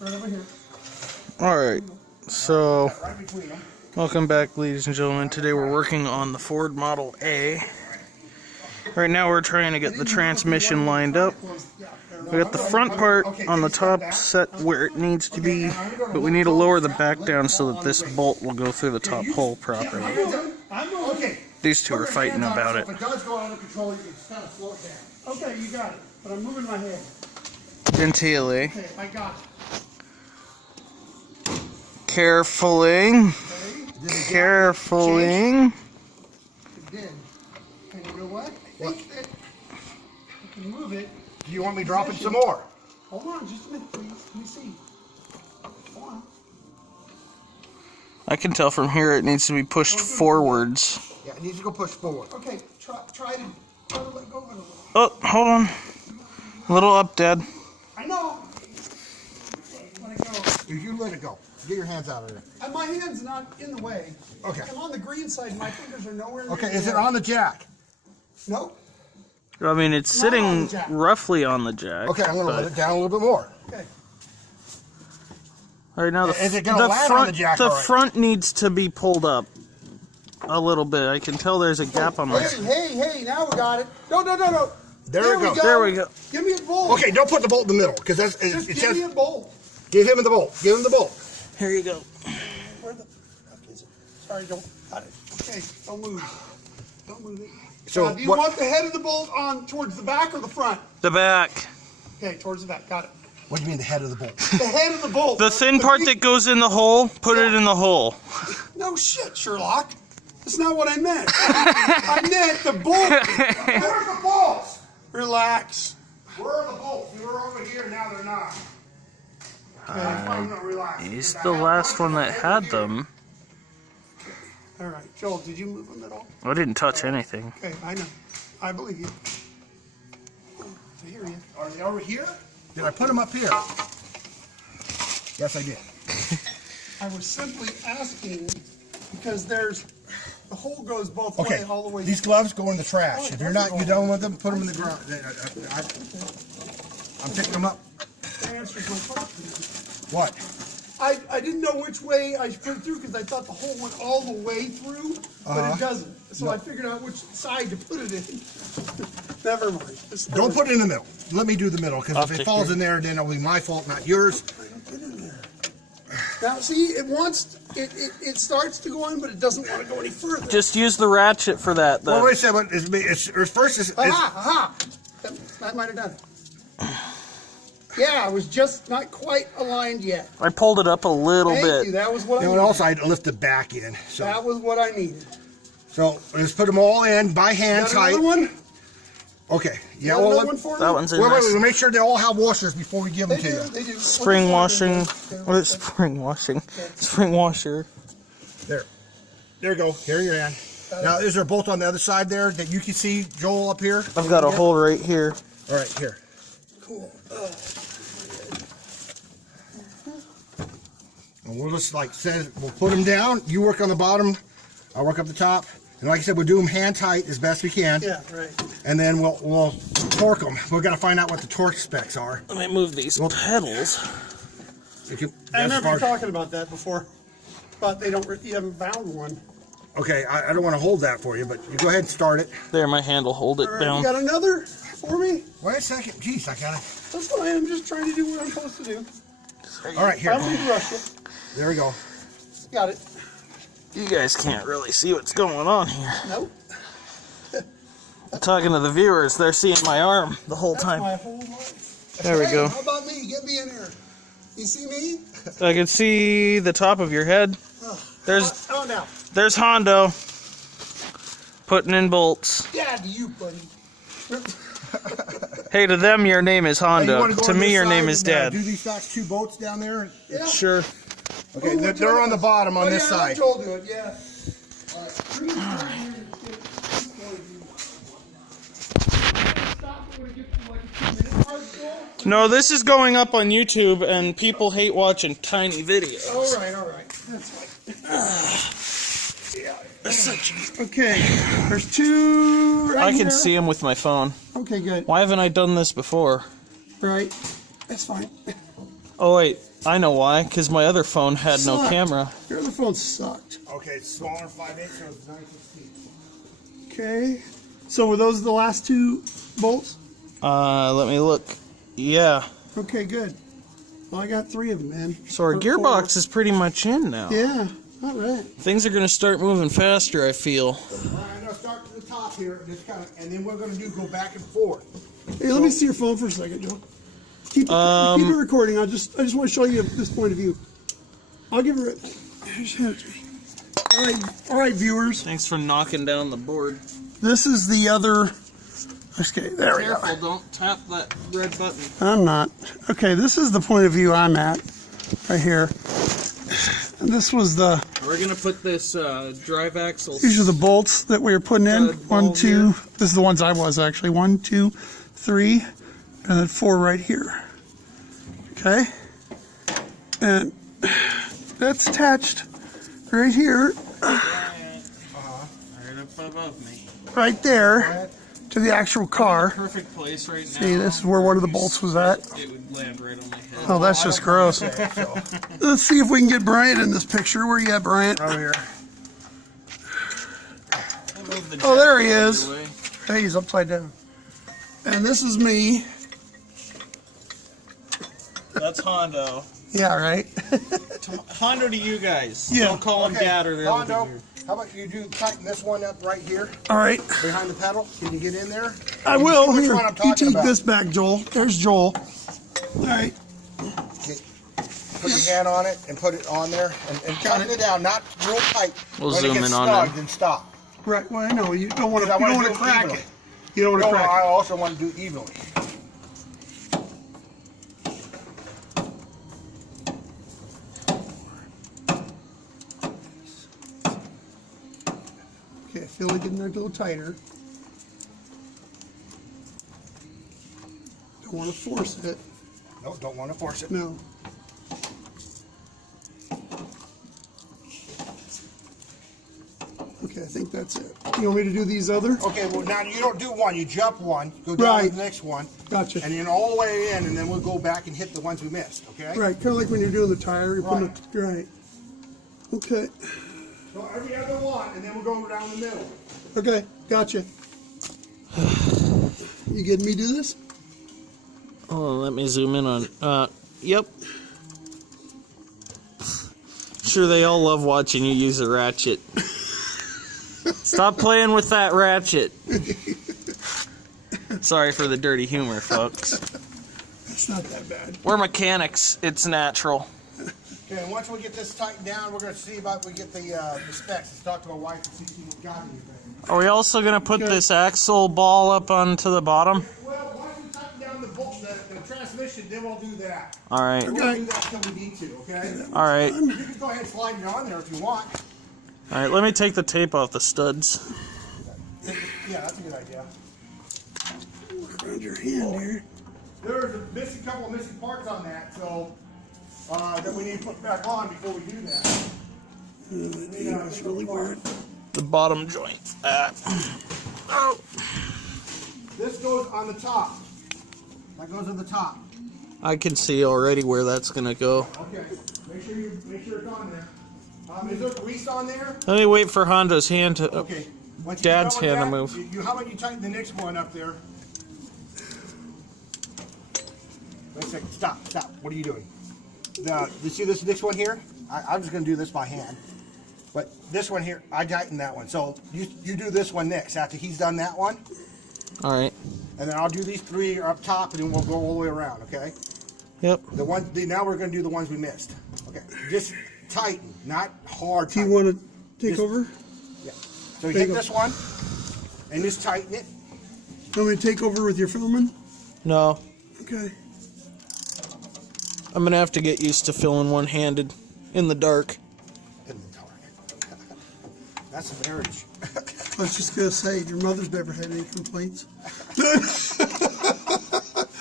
Right over here. Alright, so welcome back, ladies and gentlemen. Today we're working on the Ford Model A. Right now we're trying to get the transmission lined up. We got the front part on the top set where it needs to be, but we need to lower the back down so that this bolt will go through the top hole properly. These two are fighting about it. If it does go out of control, you can just kind of slow it down. Okay, you got it. But I'm moving my head. Gentilely. Okay, I got it. Carefully. Carefully. It did. And you know what? I can move it. Do you want me dropping some more? Hold on, just a minute, please. Let me see. Hold on. I can tell from here it needs to be pushed forwards. Yeah, it needs to go push forward. Okay, try to let go of it a little. Oh, hold on. A little up, Dad. I know. Let it go. If you let it go, get your hands out of there. And my hand's not in the way. Okay. I'm on the green side. My fingers are nowhere near. Okay, is it on the jack? Nope. I mean, it's sitting roughly on the jack. Okay, I'm going to let it down a little bit more. Okay. All right, now Is it going to land on the jack? The front needs to be pulled up a little bit. I can tell there's a gap on my. Hey! Now we got it. No. There we go. There we go. Give me a bolt. Okay, don't put the bolt in the middle because that's. Just give me a bolt. Give him the bolt. Give him the bolt. Here you go. Where the fuck is it? Sorry, don't. Got it. Okay, don't move. Don't move it. So do you want the head of the bolt on towards the back or the front? The back. Okay, towards the back. Got it. What do you mean the head of the bolt? The head of the bolt. The thin part that goes in the hole, put it in the hole. No shit, Sherlock. That's not what I meant. I meant the bolt. Where are the bolts? Relax. Where are the bolts? They were over here, now they're not. Relax. He's the last one that had them. All right, Joel, did you move them at all? I didn't touch anything. Okay, I know. I believe you. I hear you. Are they over here? Did I put them up here? Yes, I did. I was simply asking because the hole goes both Okay, ways, all the way. these gloves go in the trash. If you're not done with them, put them in the ground. I'm picking them up. That answers my question. What? I didn't know which way I should put it through because I thought the hole went all the way through, but it doesn't. So I figured out which side to put it in. Never mind. Don't put it in the middle. Let me do the middle, because if it falls in there, then it'll be my fault, not yours. Get in there. Now, see, it starts to go in, but it doesn't want to go any further. Just use the ratchet for that, though. Well, wait a second. Aha! That might have done it. Yeah, I was just not quite aligned yet. I pulled it up a little Thank bit. you. That was what I needed. And also, I lift it back in. So. That was what I needed. So let's put them all in by hand tight. Another one? Okay. Yeah. Another Well, one for me? That one's in wait, nice. make sure they all have washers before we give them to you. They do. Spring washing. What is spring washing? Spring washer. There you go. Here your hand. Now, is there a bolt on the other side there that you can see, Joel, up here? I've got a hole right here. All right, here. Cool. And we'll just we'll put them down. You work on the bottom. I'll work up the top. And like I said, we'll do them hand tight as best we can. Yeah, right. And then we'll torque them. We're gonna find out what the torque specs are. Let me move these pedals. I remember you talking about that before, but you haven't found one. Okay, I don't want to hold that for you, but you go ahead and start it. There, my hand will hold it All right, down. you got another for me? Wait a second. Jeez, I got it. That's fine. I'm just trying to do what I'm supposed to do. All right, here. I don't need to rush you. There we go. Got it. You guys can't really see what's going on here. Nope. I'm talking to the viewers. They're seeing my arm the whole time. My whole life. There we go. How about me? Get me in here. You see me? I can see the top of your head. Oh, now. There's Hondo putting in bolts. Yeah, to you, buddy. Hey, to them, your name is Hondo. Hey, To me, your name is Dad. Do these last two bolts down there? Yeah. Sure. Okay, they're on the bottom on this side. Joel do it, yeah. All right. No, this is going up on YouTube, and people hate watching tiny videos. All right. That's fine. Okay, there's two right I can here. see them with my phone. Okay, good. Why haven't I done this before? Right. That's fine. Oh, wait. I know why, because my other phone had no Sucked. camera. Your other phone sucked. Okay, it's smaller 5/8, so it's 9/16. Okay. So were those the last two bolts? Let me look. Yeah. Okay, good. Well, I got 3 of them, man. So our Or gearbox 4. is pretty much in now. Yeah, all right. Things are going to start moving faster, I feel. All right, I'm gonna start to the top here, just kind of, and then we're gonna go back and forth. Hey, let me see your phone for a second, Joe. Keep it recording. I just want to show you this point of view. I'll give her. Show it to me. All right, viewers. Thanks for knocking down the board. This is the other. Okay, there we Careful, go. don't tap that red button. I'm not. Okay, this is the point of view I'm at, right here. And this was the. We're going to put this drive axle. These are the bolts that we were putting in. Ball 1, 2. here. This is the ones I was actually. 1, 2, 3, and then 4 right here. Okay, and that's attached right here, Right up above me. right there, to the actual car. Perfect place right now. See, this is where one of the bolts was at. It would land right on my head. Oh, that's just gross. Let's see if we can get Bryant in this picture. Where you at, Bryant? Over here. Oh, there he is. Hey, he's upside down. And this is me. That's Hondo. Yeah, right. Hondo to you guys. Yeah. Don't call him Dad or the other Hondo, thing. how about you do tighten this one up right here, All right, behind the pedal? Can you get in there? I Can you will. see which Here, one I'm you talking take about? this back, Joel. There's Joel. All right. Okay. Put your hand on it and put it on there and tighten it down, not real tight. We'll when zoom it gets in on snug, it. then stop. Right. Well, I know you don't want to. I You don't wanna want to do it crack evenly. it. You don't want to No, crack I it. also want to do evenly. Okay, I feel like getting there a little tighter. Don't want to force it. No, don't want to force it. No. Okay, I think that's it. You want me to do these other? Okay, well now you don't do one, you jump one, go down Right. to the next one, Gotcha. and then all the way in, and then we'll go back and hit the ones we missed, okay? Right, kind of like when you're doing the tire. You're putting the, right. Okay. So every other one, and then we'll go down the middle. Okay, gotcha. You getting me do this? Oh, let me zoom in on. Yep. Sure, they all love watching you use a ratchet. Stop playing with that ratchet. Sorry for the dirty humor, folks. It's not that bad. We're mechanics. It's natural. Okay, and once we get this tightened down, we're going to see about we get the specs. Let's talk to my wife and see if we got anything. Are we also going to put this axle ball up onto the bottom? Well, once we tighten down the transmission, then we'll do that. All right. We'll do that till we need to, okay? All right. You can go ahead and slide it on there if you want. All right. Let me take the tape off the studs. Yeah, that's a good idea. Work around your hand here. There's a couple of missing parts on that, so that we need to put back on before we do that. It's really weird. The bottom joint. Oh. This goes on the top. That goes on the top. I can see already where that's going to go. Okay. Make sure it's on there. Is there grease on there? Let me wait for Hondo's hand to. Okay. Once you Dad's get done hand with to that, move. how about you tighten the next one up there? Wait a second. Stop. What are you doing? You see this next one here? I'm just going to do this by hand. But this one here, I tightened that one. So you do this one next after he's done that one. All right. And then I'll do these 3 up top, and then we'll go all the way around, okay? Yep. Now we're going to do the ones we missed. Okay. Just tighten, not hard Do you tighten. want to take Just- over? Yeah. So There you hit go. this one, and just tighten it. You want me to take over with your filming? No. Okay. I'm going to have to get used to filling one-handed in the dark. In the dark. That's a marriage. I was just going to say, your mother's never had any complaints.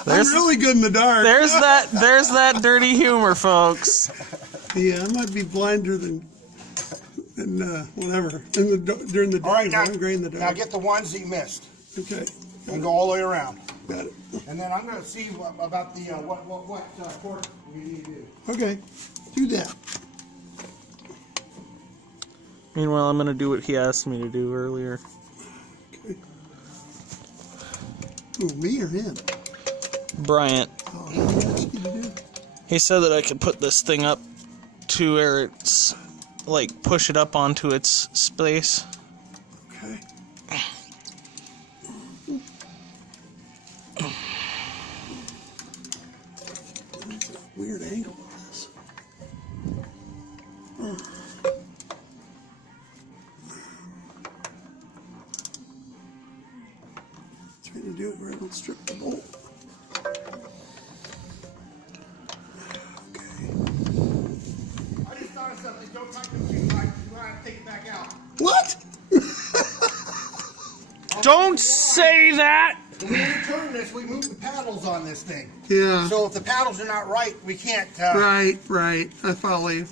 I'm really good in the dark. There's that dirty humor, folks. Yeah, I might be blinder than whatever during the day. All right, now, I'm great in the dark. now get the ones that you missed Okay, and go all the way around. got it. And then I'm going to see about the what torque Okay, do that. Meanwhile, I'm gonna do what he asked me to do earlier. Okay. Who, me or him? Bryant. Oh, what did he ask you to do? He said that I could put this thing up to where it's, like, push it up onto its space. Okay. That's a weird angle on this. Trying to do it where I don't strip the bolt. I just thought of something. Don't tighten it too tight. You might have to take it back out. What? Don't say that! When we turn this, we move the paddles on this thing. Yeah. So if the paddles are not right, we can't. Right. I follow you.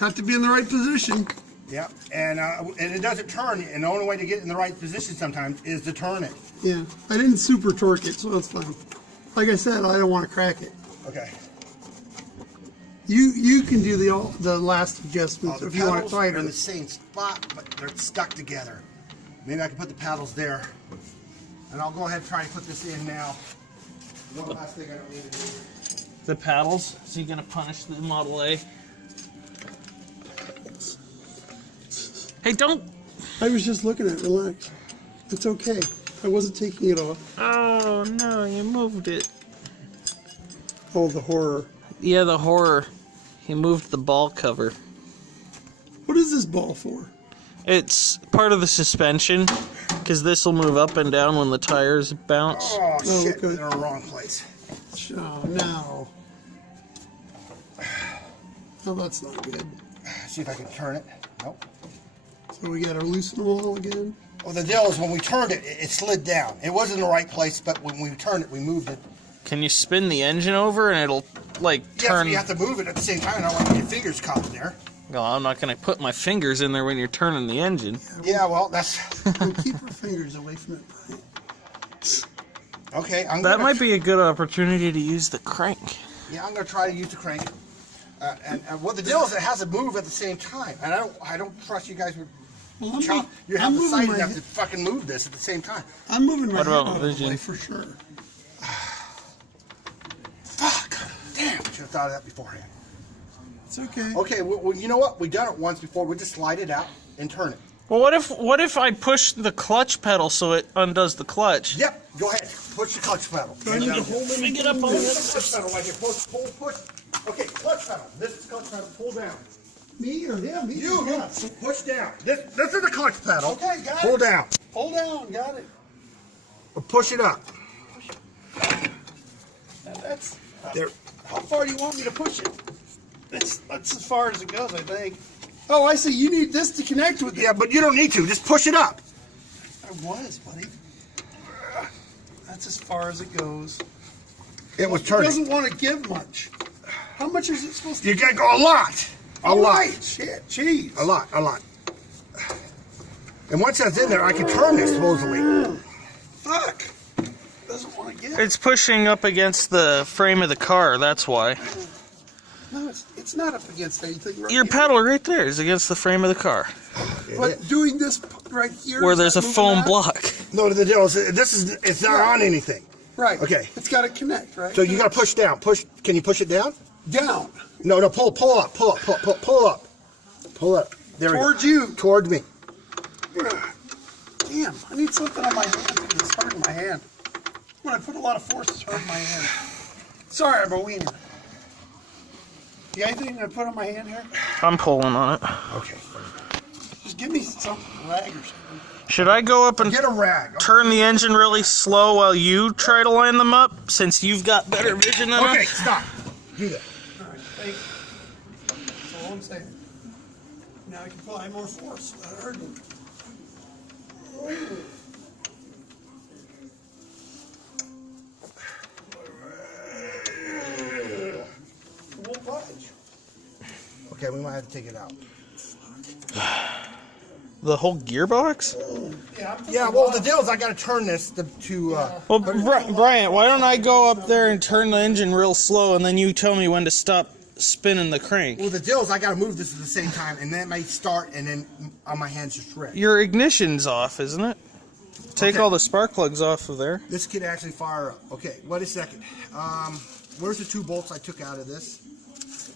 Have to be in the right position. Yeah, and it doesn't turn, and the only way to get it in the right position sometimes is to turn it. Yeah. I didn't super torque it, so that's fine. Like I said, I don't want to crack it. Okay. You can do the last adjustments The if you want it paddles are in tighter. the same spot, but they're stuck together. Maybe I can put the paddles there. And I'll go ahead and try and put this in now. One last thing I don't need to do. The paddles? Is he gonna punish the Model A? Hey, don't! I was just looking at it. Relax. It's okay. I wasn't taking it off. Oh no, you moved it. Oh, the horror. Yeah, the horror. He moved the ball cover. What is this ball for? It's part of the suspension, because this will move up and down when the tires bounce. Oh, shit, okay. they're in the wrong place. Oh, no. Oh, that's not good. See if I can turn it. Nope. So we got to loosen them all again? Well, the deal is when we turned it, it slid down. It wasn't in the right place, but when we turned it, we moved it. Can you spin the engine over and it'll, like, Yeah, turn... so you have to move it at the same time. I don't want your fingers caught in there. Well, I'm not going to put my fingers in there when you're turning the engine. Yeah, well, that's... We'll keep our fingers away from it, Bryant. Okay, That might be a good opportunity to use the crank. Yeah, I'm going to try to use the crank. And what the deal is, it has to move at the same time. And I don't trust you guys would Well, chop. You have the sight enough to fucking move this at the same time. I'm moving my What hand about out of the vision? way for sure. Fuck. Damn, I should have thought of that beforehand. It's okay. Okay, well, you know what? We've done it once before. We just slide it out and turn it. Well, what if I push the clutch pedal so it undoes the clutch? Yep, go ahead. Push the clutch pedal. Do I need to hold Let me get up on this. Clutch pedal right here. Push. Okay, clutch pedal. This is clutch pedal. Pull down. Me or him? You push down. This is the clutch pedal. Okay, got it. Pull down. Hold down. Got it. Or push it up. Now that's... There. How far do you want me to push it? That's as far as it goes, I think. Oh, I see. You need this to connect with it. Yeah, but you don't need to. Just push it up. I was, buddy. That's as far as it goes. It was It turning. doesn't want to give much. How much is it supposed to You gotta go a lot. A lot. Right. Shit. Jeez. A lot. And once that's in there, I can turn this supposedly. Fuck. Doesn't want to give. It's pushing up against the frame of the car, that's why. No, it's not up against anything right Your here. pedal right there is against the frame of the car, But doing this right here... where is there's a that moving foam that? block. No, the deal is it's not on anything. Right. Okay. It's got to connect, right? So you gotta push down. Push. Can you push it down? Down. No. Pull up. Pull up. There we go. Towards you. Towards me. Damn, I need something on my hand because it's hurting my hand. When I put a lot of force, it's hurting my hand. Sorry, I'm a wiener. You got anything to put on my hand here? I'm pulling on it. Okay. Just give me something, a rag or something. Should I go up and Get a rag. turn the engine really slow while you try to line them up, since you've got better vision than Okay, us? stop. Do that. All right, thank you. That's all I'm saying. Now I can apply more force. That hurt me. It won't budge. Okay, we might have to take it out. The whole gearbox? Yeah, well, the deal is I got to turn this Well, Bryant, why don't I go up there and turn the engine real slow, and then you tell me when to stop spinning the crank? Well, the deal is I got to move this at the same time, and then it might start, and then on my hands just shred. Your ignition's off, isn't it? Take all the spark plugs off of there. This could actually fire up. Okay, wait a second. Where's the 2 bolts I took out of this?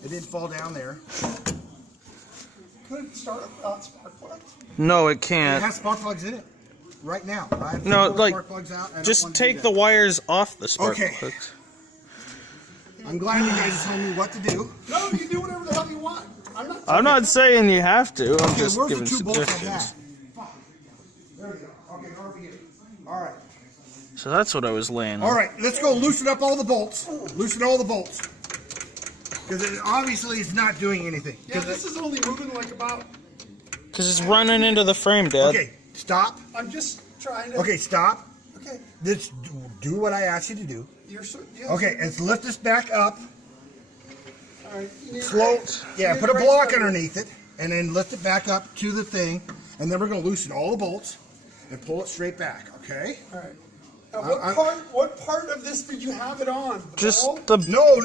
It didn't fall down there. Could it start without spark plugs? No, it It can't. has spark plugs in it right now. I have No, 4 like, spark plugs out. I don't just want to do take that. the wires off the spark Okay. plugs. I'm glad you guys are telling me what to do. No, you can do whatever the hell you want. I'm not saying you have to. I'm Okay, just where's giving the 2 bolts I suggestions. had? There we go. Okay, they're over here. All right. So that's what I was laying All on. right, let's go loosen up all the bolts. Loosen all the bolts. Because it obviously is not doing anything. Yeah, this is only moving like about. Because it's running into the frame, Dad. Okay, stop. I'm just trying to. Okay, stop. Okay. Let's do what I asked you to do. You're so. Yeah, Okay, let's lift this back up. All right. You need Slow. right. Yeah, You put a need block right underneath it, and then lift it back up to the thing, and then we're going to loosen all the bolts and pull it straight back. Okay? All right. I- What part of this did you have it on? The Just ball? the No.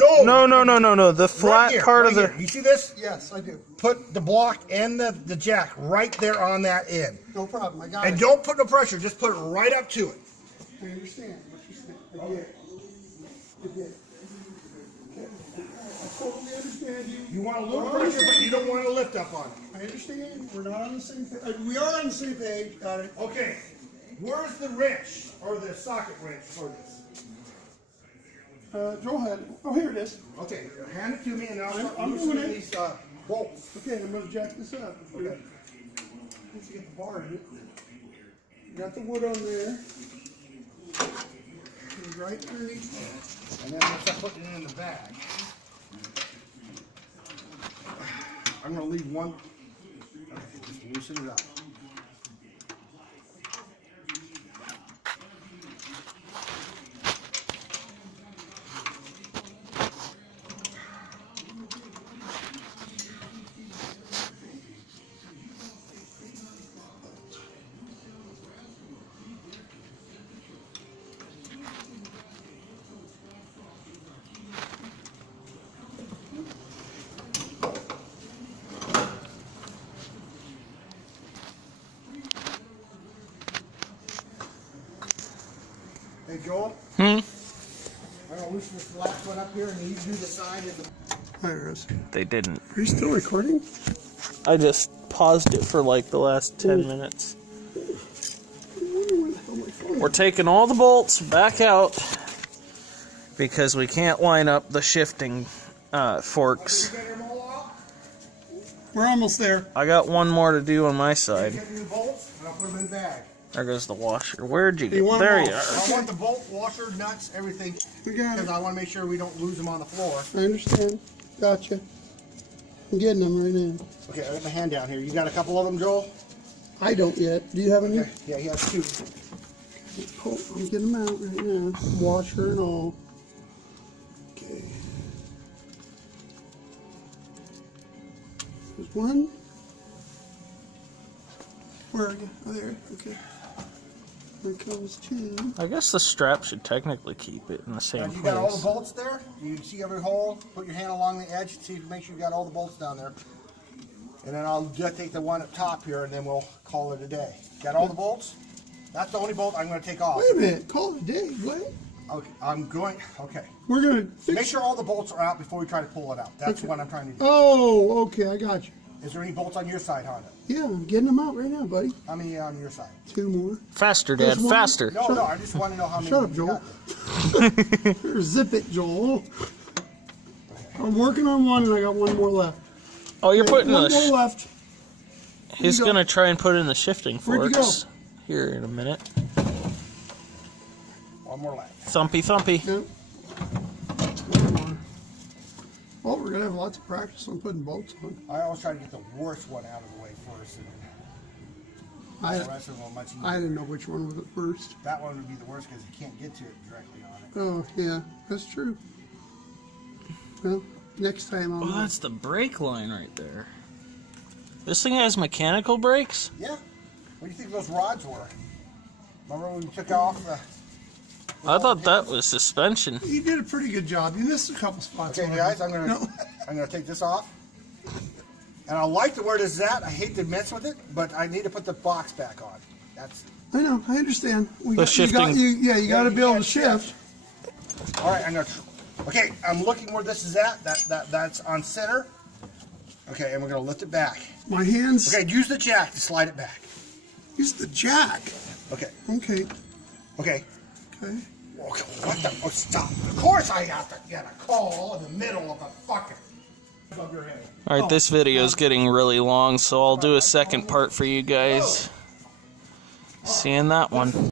no. The Right flat here, part right of the. here. You see this? Yes, I do. Put the block and the jack right there on that end. No problem. I got And it. don't put no pressure, just put it right up to it. I understand what you're saying. I get it. I get it. Okay. I totally understand you. You want a little pressure, but you don't want to lift up on it. I understand. We're not on the same page. We are on the same page. Got it. Okay, where's the wrench or the socket wrench for this? Joel had it. Oh, here it is. Okay, hand it to me and I'll start I'm loosening doing it. these bolts. Okay, I'm going to jack this up. Okay. Let's get the bar in it. Got the wood on there. And right underneath. And then we'll start putting it in the bag. I'm going to leave one. Okay, just loosen it up. Hey Joel, I'm gonna loosen this last one up here, and you do the side of the. There it is. They didn't. Are you still recording? I just paused it for like the last 10 minutes. We're taking all the bolts back out because we can't line up the shifting forks. You got them all out? We're almost there. I got one more to do on my side. Get the bolts, and I'll put them in the bag. There goes the washer. Where'd you You get? want There them you all? are. I want the bolt, washer, nuts, everything, We got because it. I want to make sure we don't lose them on the floor. I understand. Gotcha. I'm getting them right now. Okay, I got my hand down here. You got a couple of them, Joel? I don't yet. Do you have any? Okay. Yeah, he has 2. Oh, I'm getting them out right now. Washer and all. Okay. There's one. Where are you? Oh, there. Okay. There comes 2. I guess the strap should technically keep it in the same You got all the place. bolts there? You see every hole? Put your hand along the edge, see, make sure you got all the bolts down there. And then I'll just take the one up top here, and then we'll call it a day. Got all the bolts? That's the only bolt I'm going to take off. Wait a minute. Call it a day. What? Okay, I'm going. Okay. We're going to fix Make sure all the bolts are out before we try to pull it out. That's Okay. what I'm trying to do. Oh, okay. I got you. Is there any bolts on your side, Honda? Yeah, I'm getting them out right now, buddy. How many on your side? 2 more. Faster, Dad, There's one. faster. No, no, I just want to know how many. Shut up, you Joel. got. Here, zip it, Joel. I'm working on one, and I got one more left. Oh, you're putting One the. more left. He's you go? gonna try and put in the shifting Where'd you forks here in a minute. One more left. Thumpy, thumpy. Yep. One more. Well, we're gonna have lots of practice on putting bolts on. I always try to get the worst one out of the way first, and then the rest of them are much easier. I didn't know which one was at first. That one would be the worst because you can't get to it directly on it. Oh, yeah, that's true. Well, next time I'll. Oh, that's the brake line right there. This thing has mechanical brakes? Yeah, What do you think those rods were? Remember when we took off the... I thought that was suspension. You did a pretty good job. You missed a couple spots. Okay, guys, I'm gonna take this off. And I like the where it is at. I hate to mess with it, but I need to put the box back on. That's... I know, I understand. You got to be able to shift. All right, okay, I'm looking where this is at. That's on center. Okay, and we're gonna lift it back. My hands. Okay, use the jack to slide it back. Use the jack. Okay. Okay. Okay. Okay. Okay, what the? Oh, stop. Of course I have to get a call in the middle of a fucking... above your head. Alright, this video is getting really long, so I'll do a second part for you guys. See you in that one.